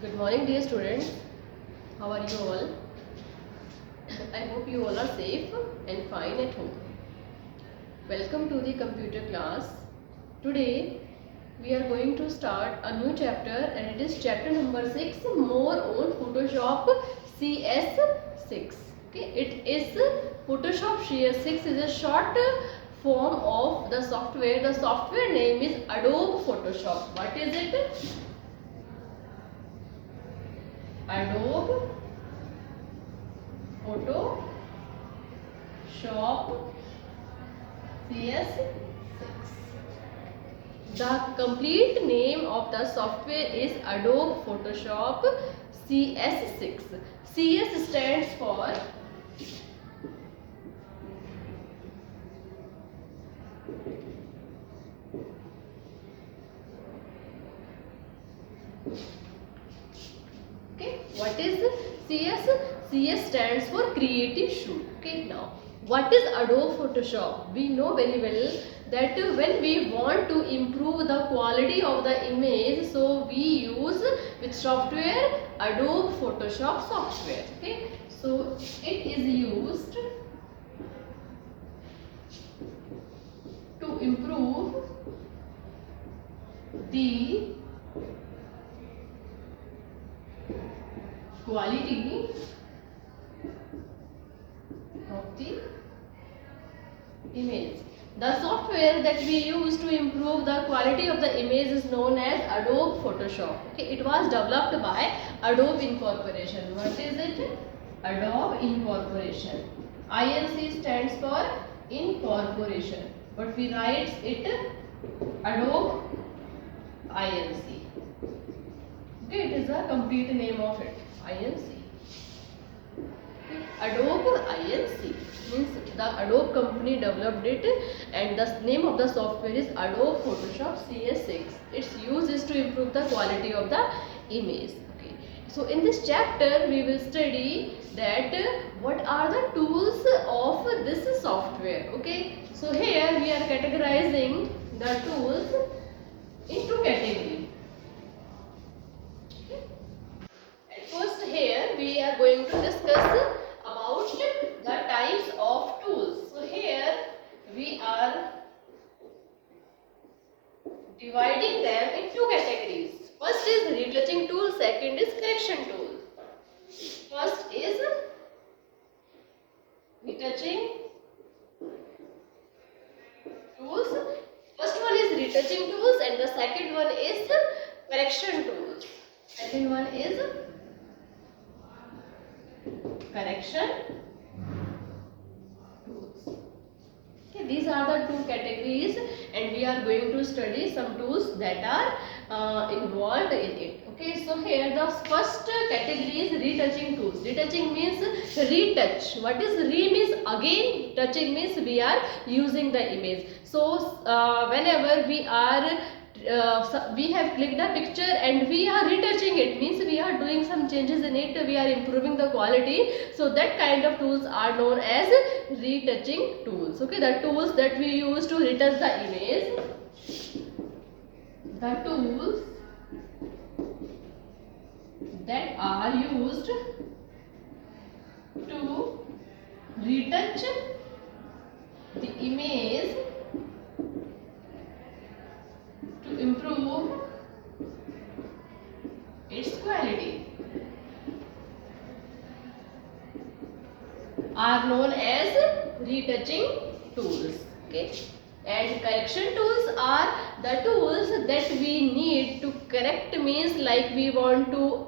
Good morning, dear students. How are you all? I hope you all are safe and fine at home. Welcome to the computer class. Today we are going to start a new chapter, and it is chapter number 6, more on Photoshop CS6. Okay, it is Photoshop CS6 is a short form of the software. The software name is Adobe Photoshop. What is it? Adobe Photoshop CS6. The complete name of the software is Adobe Photoshop CS6. CS stands for what is CS? CS stands for Creative Shoot. Okay, now what is Adobe Photoshop? We know very well that when we want to improve the quality of the image, so we use which software? Adobe Photoshop software. Okay, so it is used to improve the quality of the image. The software that we use to improve the quality of the image is known as Adobe Photoshop. Okay, it was developed by Adobe Incorporation. What is it? Adobe Incorporation. INC stands for Incorporation, but we write it Adobe INC. Okay, it is the complete name of it. INC. Adobe INC means the Adobe company developed it, and the name of the software is Adobe Photoshop CS6. Its use is to improve the quality of the image. Okay. So in this chapter we will study that what are the tools of this software. Okay. So here we are categorizing the tools into categories. First, here we are going to discuss about the types of tools. So here we are dividing them in two categories. First is retouching tool, second is correction tool. First is retouching tools. First one is retouching tools and the second one is correction tools. Second one is correction tools. Okay, these are the two categories, and we are going to study some tools that are involved in it. Okay, so here the first category is retouching tools. Retouching means retouch. What is means again, touching means we are using the image. So whenever we have clicked a picture and we are retouching it, means we are doing some changes in it, we are improving the quality. So that kind of tools are known as retouching tools. Okay, the tools that we use to retouch the image, the tools that are used to retouch the image to improve its quality are known as retouching tools. Okay, and correction tools are the tools that we need to correct, means like we want to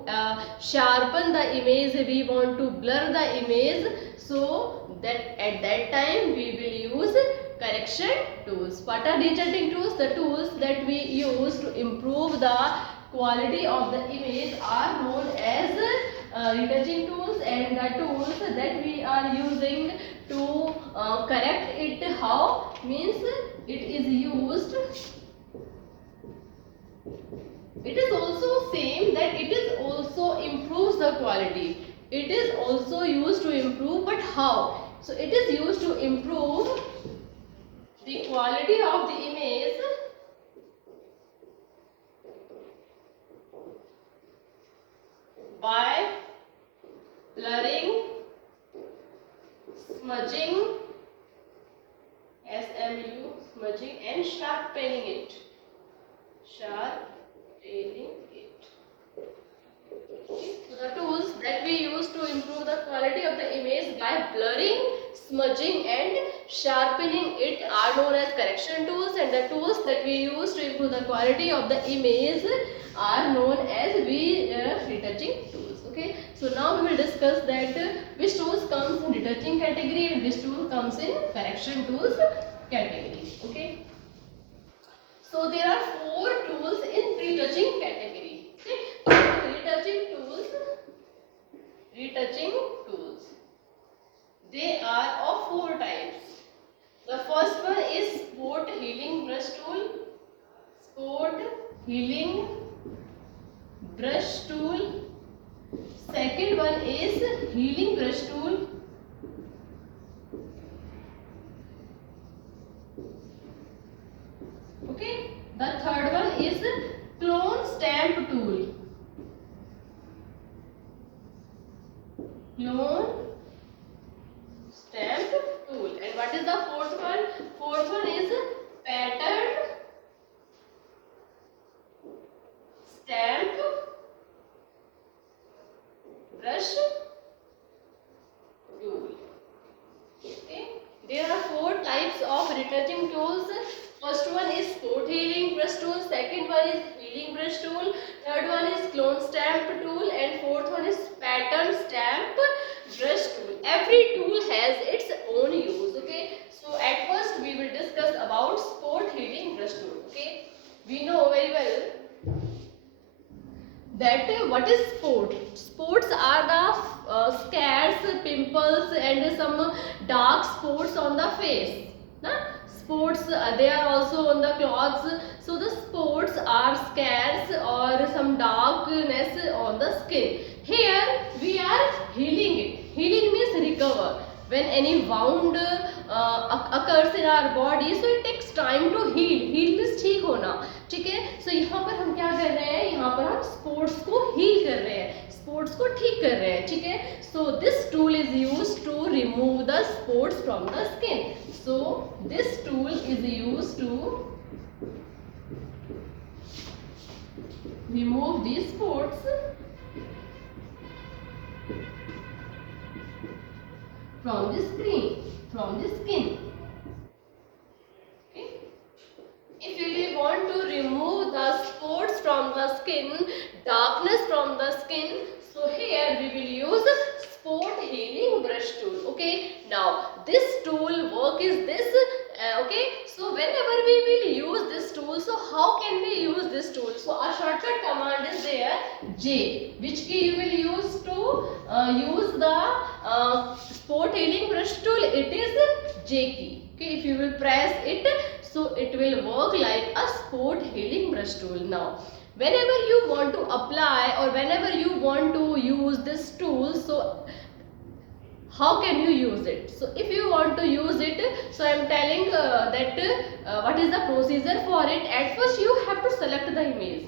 sharpen the image, we want to blur the image, so that at that time we will use correction tools. What are retouching tools? The tools that we use to improve the quality of the image are known as retouching tools, and the tools that we are using to correct it, how means it is used, it is also same that it is also improves the quality, it is also used to improve, but how? So it is used to improve the quality of the image sharpening it are known as correction tools, and the tools that we use to improve the quality of the image are known as retouching tools. Okay, so now we will discuss that which tools comes in retouching category and which tool comes in correction tools category. Okay, so there are 4 tools in retouching category. Okay, so retouching tools, they are of 4 types. The first one is sport healing brush tool. Sport healing brush tool. Second one is healing brush tool. Okay. The third one is clone stamp tool. Clone stamp tool. And what is the fourth one? Fourth one is pattern stamp brush tool. Okay, there are 4 types of retouching tools. First one is sport healing brush tool, second one is healing brush tool, third one is clone stamp tool, and fourth one is pattern stamp brush tool. Every tool has its own use. Okay, so at first we will discuss about sport healing brush tool. Okay, we know very well that what is sport. Sports are the scars, pimples and some dark spots on the face. Spots, they are also on the clothes. So the spots are scars or some darkness on the skin. Here we are healing it. Healing means recover. When any wound occurs in our body, so it takes time to heal. Heal means ठीक होना. ठीक है. So यहाँ पर हम क्या कर रहे हैं? यहाँ पर हम sports को heal कर रहे हैं. Sports को ठीक कर रहे हैं. ठीक है. So this tool is used to remove the spots from the skin. So this tool is used to remove these spots from the skin. Okay. If we want to remove the spots from the skin, darkness from the skin, so here we will use sport healing brush tool. Okay, now this tool work is this. Okay, so whenever we will use this tool, so how can we use this tool? So a shortcut command is there, J, which key you will use to use the sport healing brush tool. It is J key. Okay, if you will press it, so it will work like a sport healing brush tool. Now whenever you want to apply or whenever you want to use this tool, so how can you use it? So if you want to use it, so I am telling that what is the procedure for it. At first you have to select the image.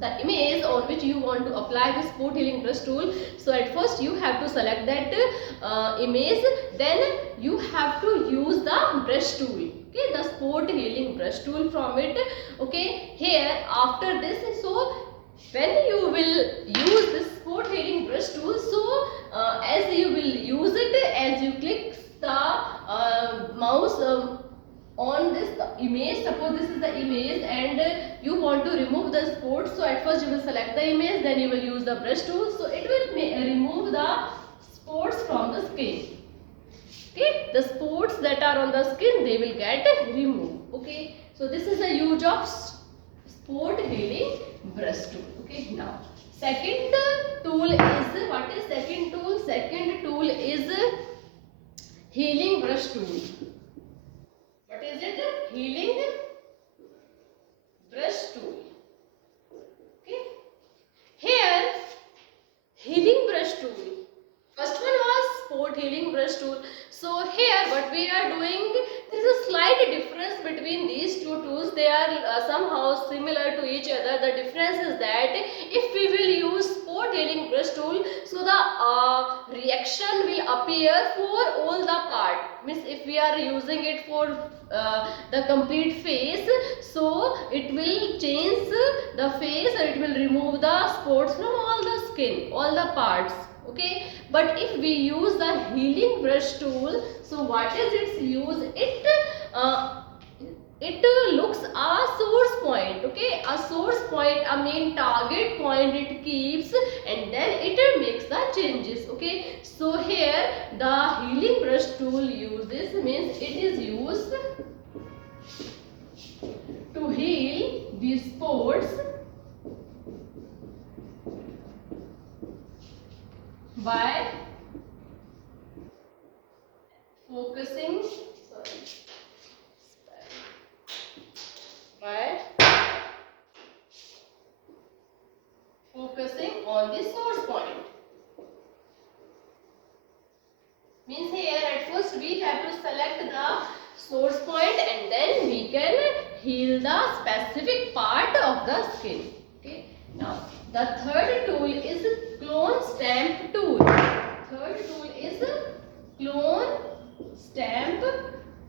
The image on which you want to apply the sport healing brush tool. So at first you have to select that image, then you have to use the brush tool. Okay, the sport healing brush tool from it. Okay, here after this, so when you will use this sport healing brush tool, so as you will use it, as you click the mouse on this image, suppose this is the image and you want to remove the spots, so at first you will select the image, then you will use the brush tool, so it will remove the spots from the skin. Okay, the spots that are on the skin, they will get removed. Okay, so this is the use of sport healing brush tool. Okay, now second tool is, what is second tool? Second tool is healing brush tool. What is it? Healing brush tool. Okay, here healing brush tool. First one was sport healing brush tool. So here what we are doing, there is a slight difference between these two tools. They are somehow similar to each other. The difference is that if we will use sport healing brush tool, so the reaction will appear for all the part. Means if we are using it for the complete face, so it will change the face or it will remove the spots from all the skin, all the parts. Okay, but if we use the healing brush tool, so what is its use? It looks a source point, okay, a source point, a main target point it keeps, and then it makes the changes. Okay, so here the healing brush tool uses, means it is used to heal the spots by focusing, sorry, by focusing on the source point. Means here at first we have to select the source point and then we can heal the specific part of the skin. Okay. Now the third tool is clone stamp tool. Third tool is clone stamp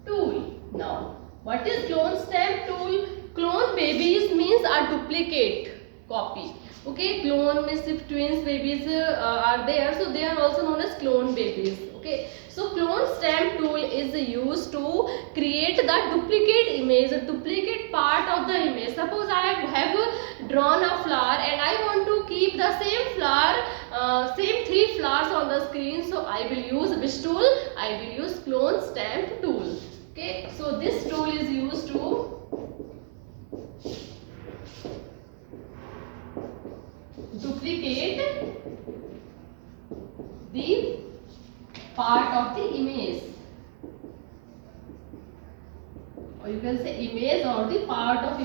tool. Now what is clone stamp tool? Clone babies means a duplicate copy. Okay, clone means if twins babies are there, so they are also known as clone babies. Okay, so clone stamp tool is used to create the duplicate image, a duplicate part of the image. Suppose I have drawn a flower and I want to keep the same flower, same 3 flowers on the screen. So I will use which tool? I will use clone stamp tool. Okay, so this tool is used to duplicate the part of the image, or you can say image or the part of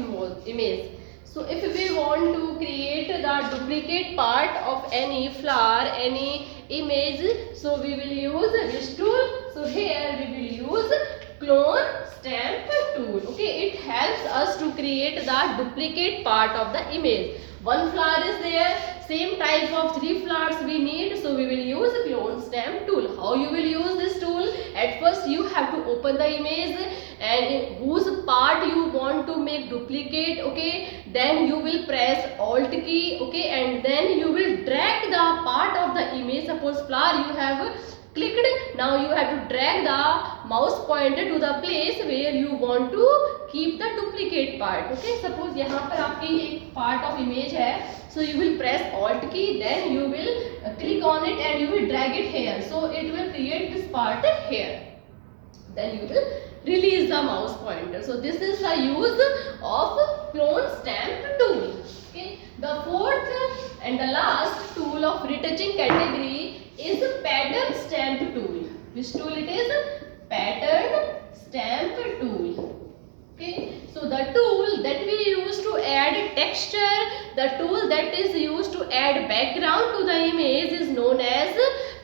image. So if we want to create the duplicate part of any flower, any image, so we will use which tool? So here we will use clone stamp tool. Okay, it helps us to create the duplicate part of the image. One flower is there, same type of 3 flowers we need, so we will use clone stamp tool. How you will use this tool? At first you have to open the image and whose part you want to make duplicate. Okay, then you will press alt key. Okay, and then you will drag the part of the image. Suppose flower you have clicked, now you have to drag the mouse pointer to the place where you want to keep the duplicate part. Okay, suppose यहाँ पर आपकी एक part of image है, so you will press alt key, then you will click on it and you will drag it here, so it will create this part here, then you will release the mouse pointer. So this is the use of clone stamp tool. Okay, the fourth and the last tool of retouching category is pattern stamp tool. Which tool it is? Pattern stamp tool. Okay, so the tool that we use to add texture, the tool that is used to add background to the image is known as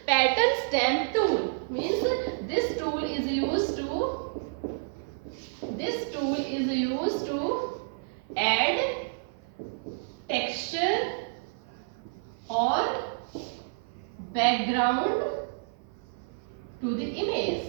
pattern stamp tool. Means this tool is used to add texture or background to the image.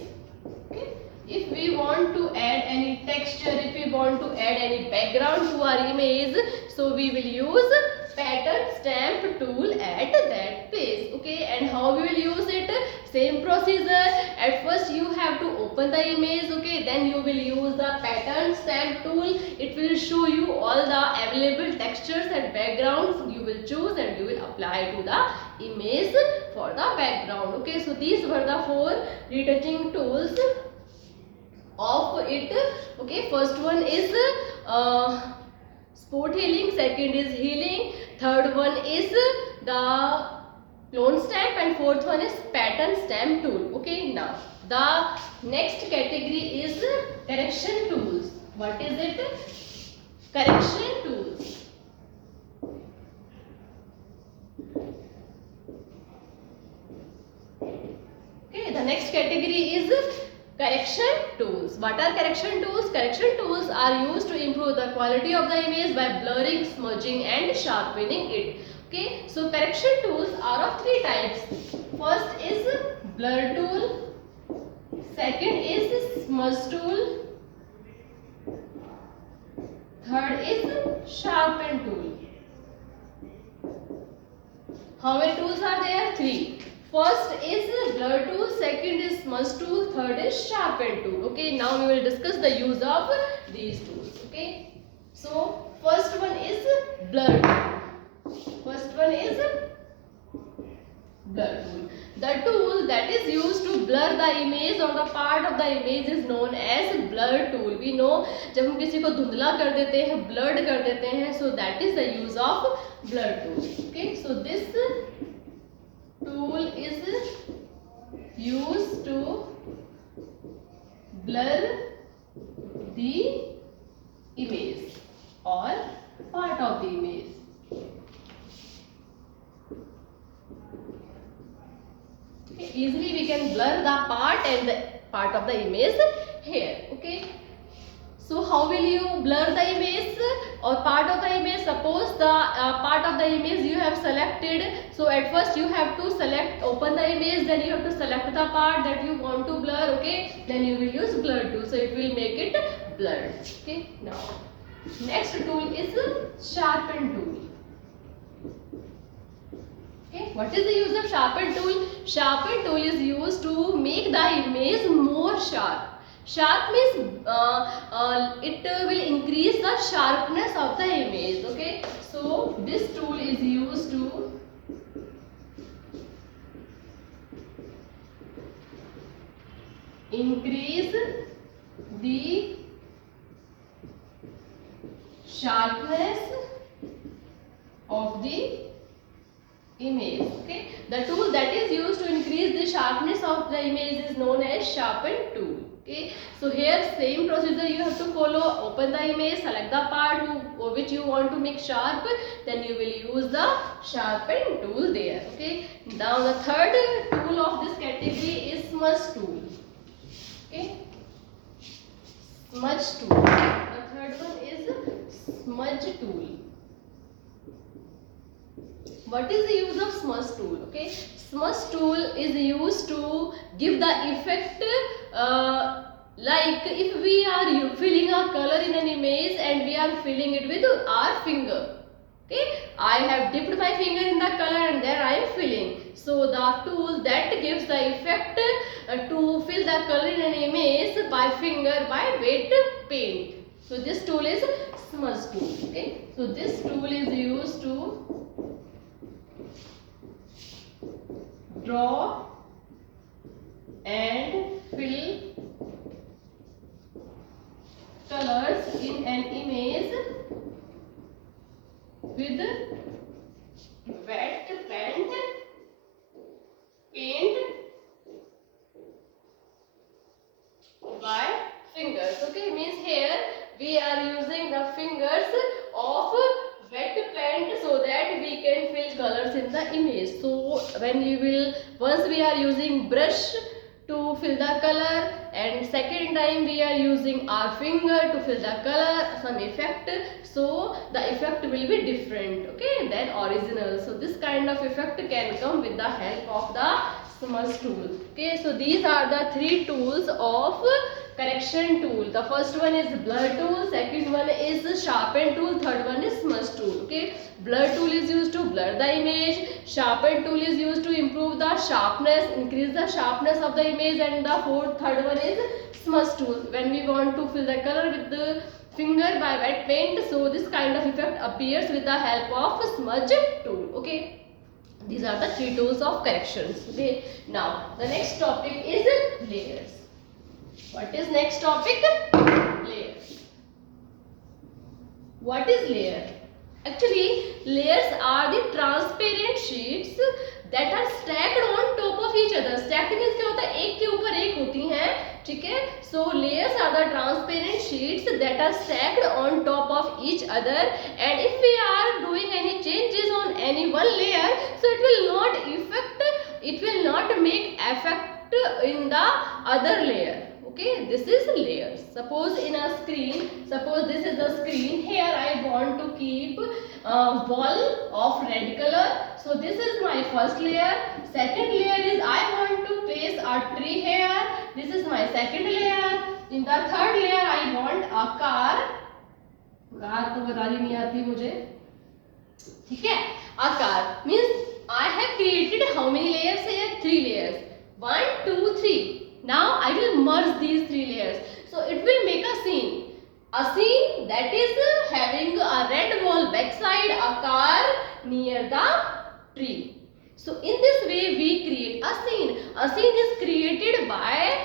Okay, if we want to add any texture, if we want to add any background to our image, so we will use pattern stamp tool at that place. Okay, and how we will use it? Same procedure. At first you have to open the image. Okay, then you will use the pattern stamp tool. It will show you all the available textures and backgrounds. You will choose and you will apply to the image for the background. Okay, so these were the 4 retouching tools of it. Okay, first one is spot healing, second is healing, third one is the clone stamp, and fourth one is pattern stamp tool. Okay, now the next category is correction tools. What is it? Correction tools. Okay, the next category is correction tools. What are correction tools? Correction tools are used to improve the quality of the image by blurring, smudging and sharpening it. Okay, so correction tools are of 3 types. First is blur tool, second is smudge tool, third is sharpen tool. How many tools are there? 3. First is blur tool, second is smudge tool, third is sharpen tool. Okay, now we will discuss the use of these tools. Okay, so first one is blur tool. First one is blur tool. The tool that is used to blur the image or the part of the image is known as blur tool. We know जब हम किसी को धुंधला कर देते हैं, blurred कर देते हैं, so that is the use of blur tool. Okay, so this tool is used to blur the image or part of the image. Okay, easily we can blur the part and the part of the image here. Okay, so how will you blur the image or part of the image? Suppose the part of the image you have selected, so at first you have to select, open the image, then you have to select the part that you want to blur. Okay, then you will use blur tool, so it will make it blurred. Okay, now next tool is sharpen tool. Okay, what is the use of sharpen tool? Sharpen tool is used to make the image more sharp. Sharp means it will increase the sharpness of the image. Okay, so this tool is used to increase the sharpness of the image. Okay, the tool that is used to increase the sharpness of the image is known as sharpen tool. Okay, so here same procedure you have to follow. Open the image, select the part which you want to make sharp, then you will use the sharpen tool there. Okay, now the third tool of this category is smudge tool. Okay, smudge tool. The third one is smudge tool. What is the use of smudge tool? Okay, smudge tool is used to give the effect like if we are filling a color in an image and we are filling it with our finger. Okay, I have dipped my finger in the color and there I am filling. So the tool that gives the effect to fill the color in an image by finger by wet paint. So this tool is smudge tool. Okay, so this tool is used to draw and fill colors in an image with wet paint by fingers. Okay, means here we are using the fingers of wet paint so that we can fill colors in the image. So when you will, once we are using brush to fill the color and second time we are using our finger to fill the color, some effect, so the effect will be different, okay, than original. So this kind of effect can come with the help of the smudge tool. Okay, so these are the three tools of correction tool. The first one is blur tool, second one is sharpen tool, third one is smudge tool. Okay, blur tool is used to blur the image, sharpen tool is used to improve the sharpness, increase the sharpness of the image, and the third one is smudge tool when we want to fill the color with the finger by wet paint. So this kind of effect appears with the help of smudge tool. Okay, these are the three tools of corrections. Okay, now the next topic is layers. What is next topic? Layers. What is layer? Actually, layers are the transparent sheets that are stacked on top of each other. Stacked means क्या होता है? एक के ऊपर एक होती हैं, ठीक है? So layers are the transparent sheets that are stacked on top of each other. And if we are doing any changes on any one layer, so it will not make effect in the other layer. Okay, this is layers. Suppose in a screen, suppose this is the screen. Here I want to keep a wall of red color. So this is my first layer. Second layer is I want to place a tree here. This is my second layer. In the third layer I want a car. Car तो बतानी नहीं आती मुझे, ठीक है? A car means I have created how many layers here? 1, 2, 3. Now I will merge these 3 layers. So it will make a scene. A scene that is having a red wall backside, a car near the tree. So in this way we create a scene. A scene is created by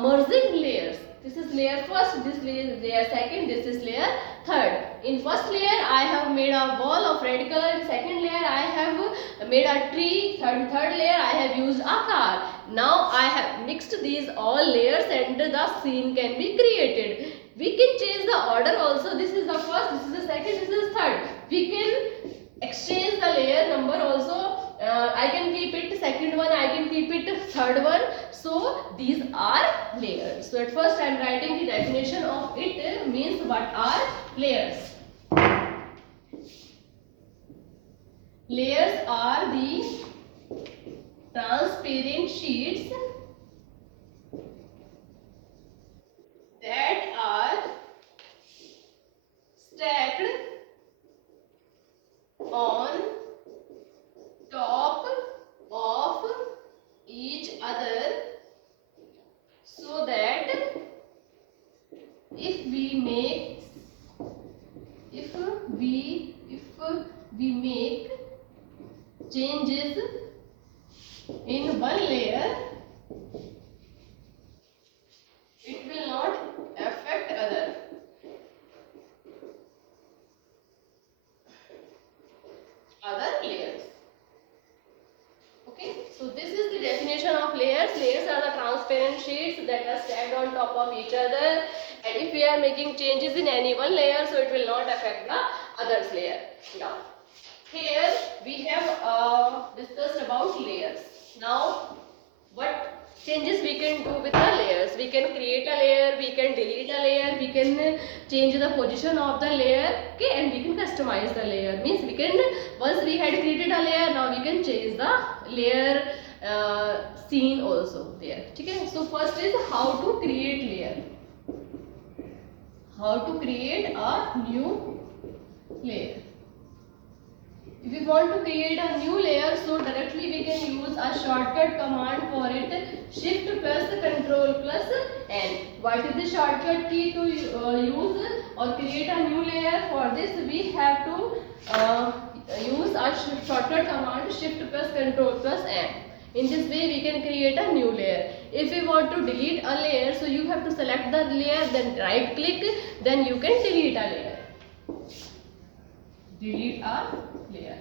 merging layers. This is layer first, this is layer second, this is layer third. In first layer I have made a wall of red color. In second layer I have made a tree. Third layer I have used a car. Now I have mixed these all layers and the scene can be created. We can change the order also. This is the first, this is the second, this is the third. We can exchange the layer number also. I can keep it second one, I can keep it third one. So these are layers. So at first I am writing the definition of it, means what are layers. Layers are the transparent sheets that are stacked on top of each other, so that if we make changes in one layer, it will not affect other layers. Okay, so this is the definition of layers. Layers are the transparent sheets that are stacked on top of each other, and if we are making changes in any one layer, so it will not affect the others layer. Now here we have discussed about layers. Now what changes we can do with the layers? We can create a layer, we can delete a layer, we can change the position of the layer, okay, and we can customize the layer. Means we can, once we had created a layer, now we can change the layer scene also there. Okay, so first is how to create layer. How to create a new layer. If we want to create a new layer, so directly we can use a shortcut command for it, shift plus control plus N. What is the shortcut key to use or create a new layer? For this we have to use a shortcut command, shift plus control plus N. In this way we can create a new layer. If we want to delete a layer, so you have to select the layer, then right click, then you can delete a layer. Delete a layer.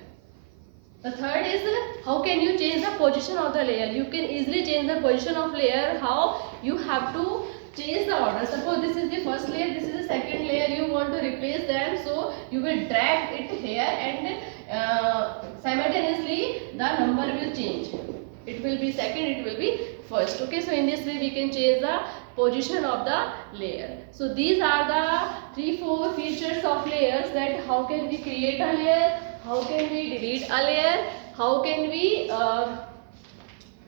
The third is how can you change the position of the layer. You can easily change the position of layer. How? You have to change the order. Suppose this is the first layer, this is the second layer, you want to replace them, so you will drag it here and simultaneously the number will change. It will be second, it will be first. Okay, so in this way we can change the position of the layer. So these are the 3-4 features of layers, that how can we create a layer, how can we delete a layer, how can we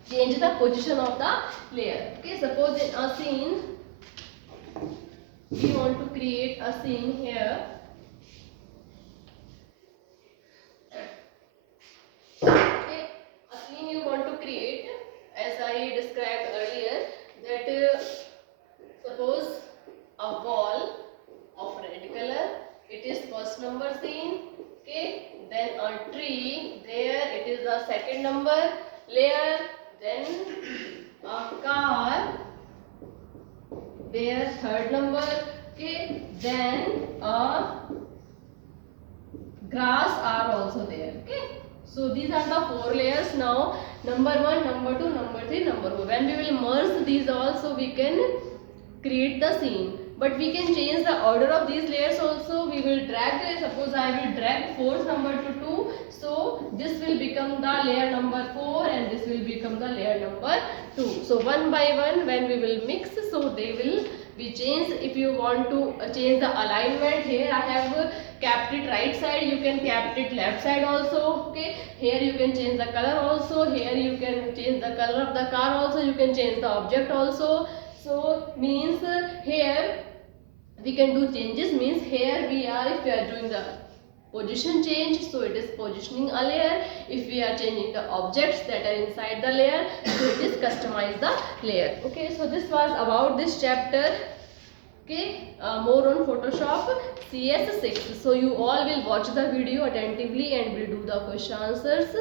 change the position of the layer. Okay, suppose in a scene we want to create a scene here. Okay, a scene you want to create, as I described earlier, that suppose a wall of red color, it is first number scene. Okay, then a tree, there it is the second number layer, then a car, there third number. Okay, then a grass are also there. Okay, so these are the 4 layers. Now number 1, number 2, number 3, number 4. When we will merge these also, we can create the scene. But we can change the order of these layers also. We will drag, suppose I will drag 4th number to 2. So this will become the layer number 4 and this will become the layer number 2. So one by one when we will mix, so they will be changed. If you want to change the alignment, here I have kept it right side, you can kept it left side also. Okay, here you can change the color also, here you can change the color of the car also, you can change the object also. So means here we can do changes, means here we are, if we are doing the position change, so it is positioning a layer. If we are changing the objects that are inside the layer, so it is customize the layer. Okay, so this was about this chapter. Okay, more on Photoshop CS6. So you all will watch the video attentively and will do the question answers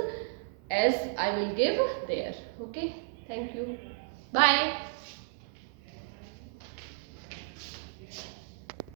as I will give there. Okay, thank you. Bye.